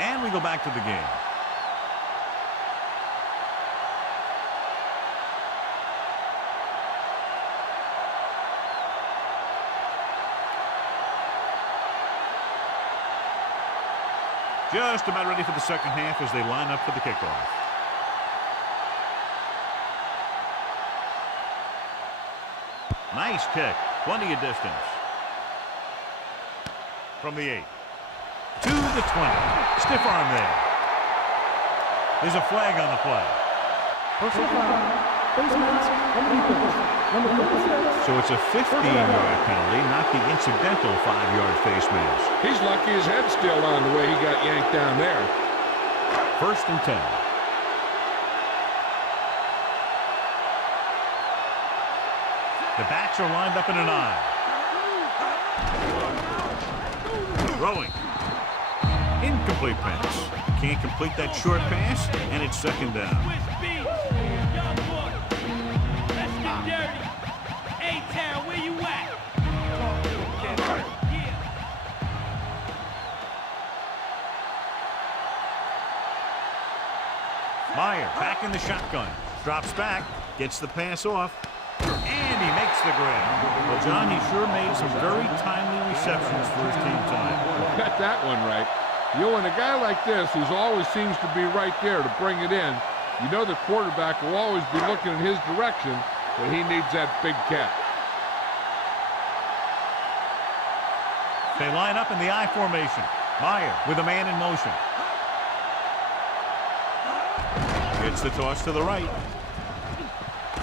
And we go back to the game. Just about ready for the second half as they line up for the kickoff. Nice kick. Plenty of distance. From the 8. To the 20. Stiff arm there. There's a flag on the play. Personal foul. Face mask and defense. Number 36. So it's a 15-yard penalty, not the incidental 5-yard face mask. He's lucky his head's still on the way he got yanked down there. First and 10. The backs are lined up in an eye. Throwing. Incomplete pass. Can't complete that short pass, and it's second down. Meyer back in the shotgun. Drops back, gets the pass off, and he makes the grab. Well, John, he sure made some very timely receptions for his team tonight. Got that one right. You know, when a guy like this, who always seems to be right there to bring it in, you know the quarterback will always be looking in his direction, but he needs that big catch. They line up in the I formation. Meyer with a man in motion. Gets the toss to the right.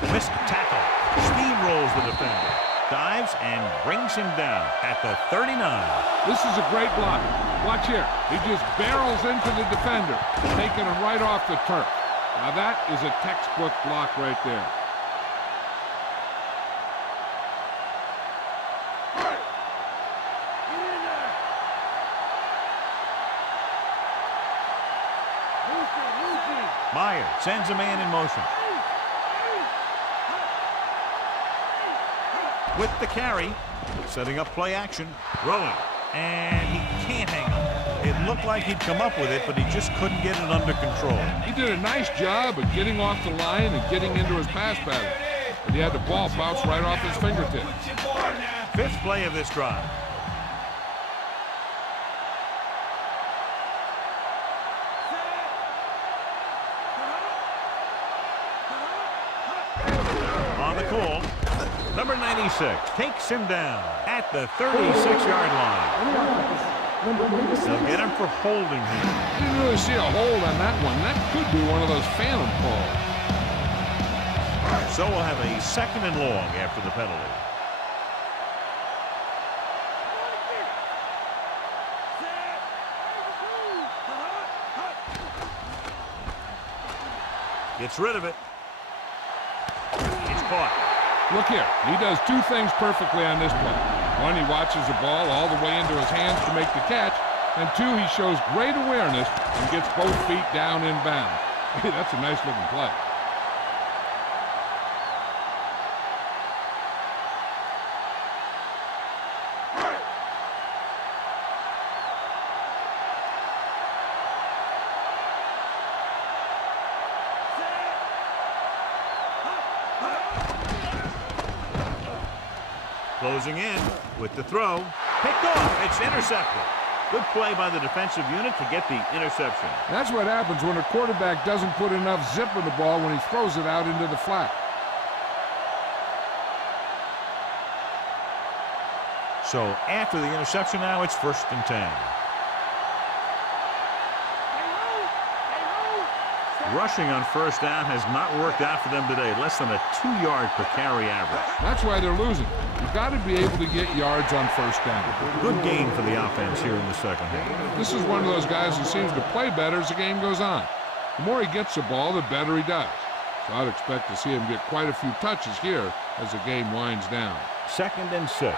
Missed tackle. Steamrolls the defender. Dives and brings him down at the 39. This is a great block. Watch here. He just barrels into the defender, taking him right off the turf. Now that is a textbook block right there. Meyer sends a man in motion. With the carry, setting up play action, throwing, and he can't hang on. It looked like he'd come up with it, but he just couldn't get it under control. He did a nice job of getting off the line and getting into his pass pattern, but he had the ball bounce right off his fingertips. Fifth play of this drive. On the call, number 96 takes him down at the 36-yard line. They'll get him for holding him. I didn't really see a hold on that one. That could be one of those phantom calls. So we'll have a second and long after the penalty. Gets rid of it. It's caught. Look here. He does two things perfectly on this play. One, he watches the ball all the way into his hands to make the catch. And two, he shows great awareness and gets both feet down in bounds. Hey, that's a nice looking play. Closing in with the throw. Picked off. It's intercepted. Good play by the defensive unit to get the interception. That's what happens when a quarterback doesn't put enough zip in the ball when he throws it out into the flat. So after the interception now, it's first and 10. Rushing on first down has not worked out for them today. Less than a 2-yard per carry average. That's why they're losing. You've got to be able to get yards on first down. Good game for the offense here in the second half. This is one of those guys who seems to play better as the game goes on. The more he gets the ball, the better he does. So I'd expect to see him get quite a few touches here as the game winds down. Second and 6.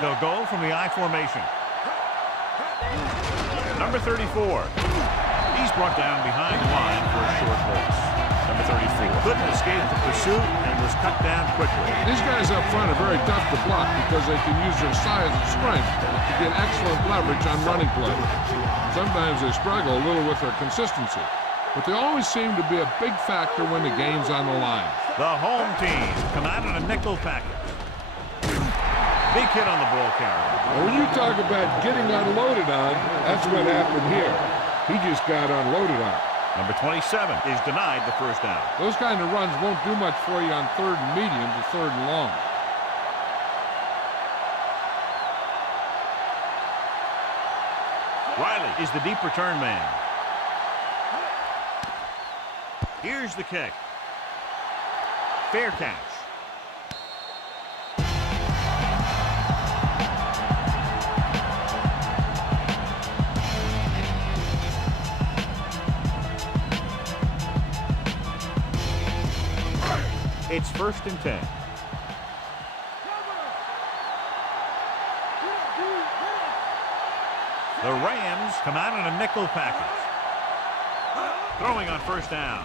They'll go from the I formation. Number 34. He's brought down behind the line for a short loss. Number 34. Couldn't escape the pursuit and was cut down quickly. These guys up front are very tough to block because they can use their size and strength to get excellent leverage on running plays. Sometimes they struggle a little with their consistency, but they always seem to be a big factor when the game's on the line. The home team come out in a nickel package. Big hit on the ball carrier. Well, when you talk about getting unloaded on, that's what happened here. He just got unloaded on. Number 27 is denied the first down. Those kind of runs won't do much for you on 3rd and medium to 3rd and long. Riley is the deep return man. Here's the kick. Fair catch. It's 1st and 10. The Rams come out in a nickel package. Throwing on 1st down.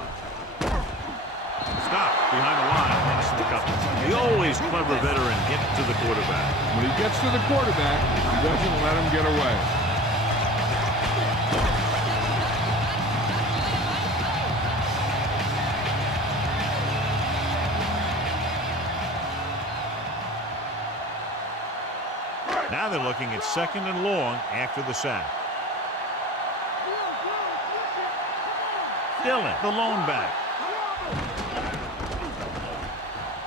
Stop behind the line. That's the cover. The always clever veteran gets to the quarterback. When he gets to the quarterback, he doesn't let him get away. Now they're looking at 2nd and long after the sack. Dillon, the lone back.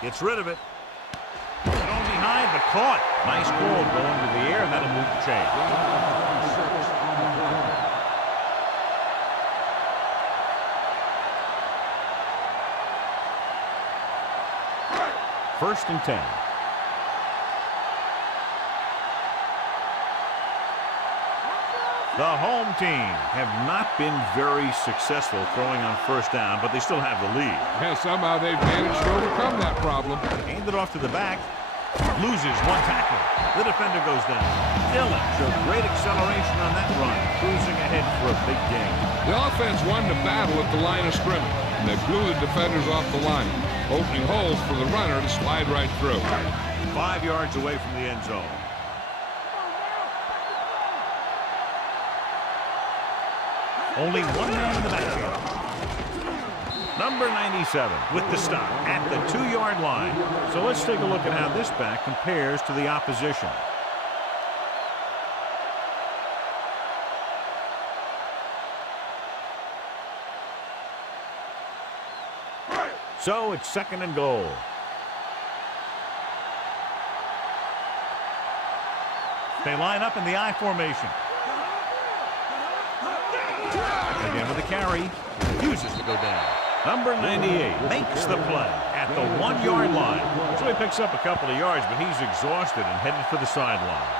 Gets rid of it. Thrown behind, but caught. Nice ball going to the air, and that'll move the chain. 1st and 10. The home team have not been very successful throwing on 1st down, but they still have the lead. Yeah, somehow they've managed to overcome that problem. Handed off to the back. Loses one tackle. The defender goes down. Dillon showed great acceleration on that run, cruising ahead for a big game. The offense won the battle at the line of scrimmage, and they blew the defenders off the line, opening holes for the runner to slide right through. 5 yards away from the end zone. Only one man in the backfield. Number 97 with the stop at the 2-yard line. So let's take a look at how this back compares to the opposition. So it's 2nd and goal. They line up in the I formation. Again with the carry. Refuses to go down. Number 98 makes the play at the 1-yard line. So he picks up a couple of yards, but he's exhausted and headed for the sideline.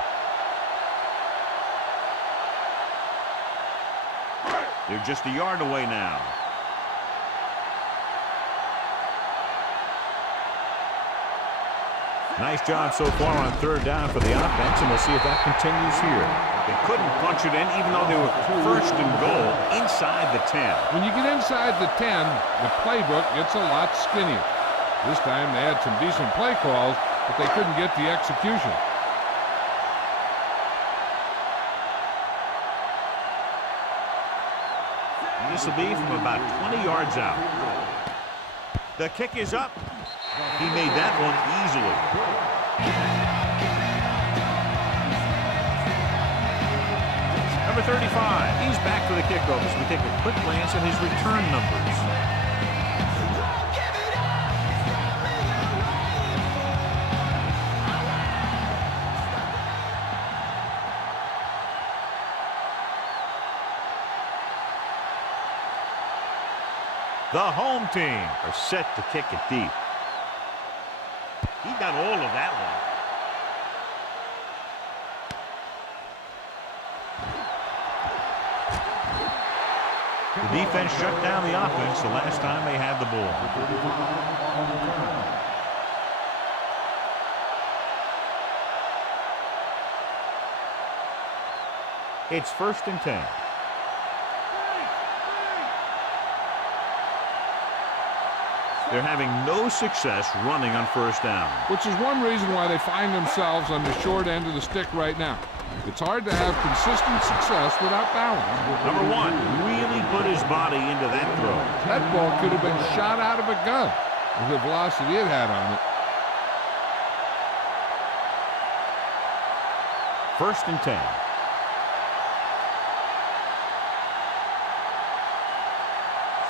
They're just a yard away now. Nice job so far on 3rd down for the offense, and we'll see if that continues here. They couldn't punch it in, even though they were 1st and goal inside the 10. When you get inside the 10, the playbook gets a lot skinnier. This time they had some decent play calls, but they couldn't get the execution. This will be from about 20 yards out. The kick is up. He made that one easily. Number 35, he's back for the kickoff as we take a quick glance at his return numbers. The home team are set to kick it deep. He got all of that one. The defense shut down the offense the last time they had the ball. It's 1st and 10. They're having no success running on first down. Which is one reason why they find themselves on the short end of the stick right now. It's hard to have consistent success without balance. Number 1 really put his body into that throw. That ball could have been shot out of a gun with the velocity it had on it. First and 10.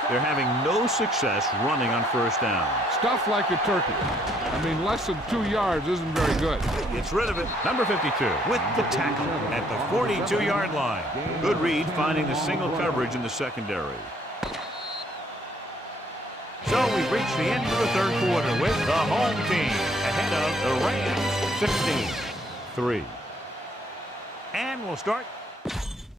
They're having no success running on first down. Stuff like a turkey. I mean, less than 2 yards isn't very good. Gets rid of it. Number 52 with the tackle at the 42-yard line. Good read, finding the single coverage in the secondary. So we've reached the end of the third quarter with the home team ahead of the Rams 16-3. And we'll start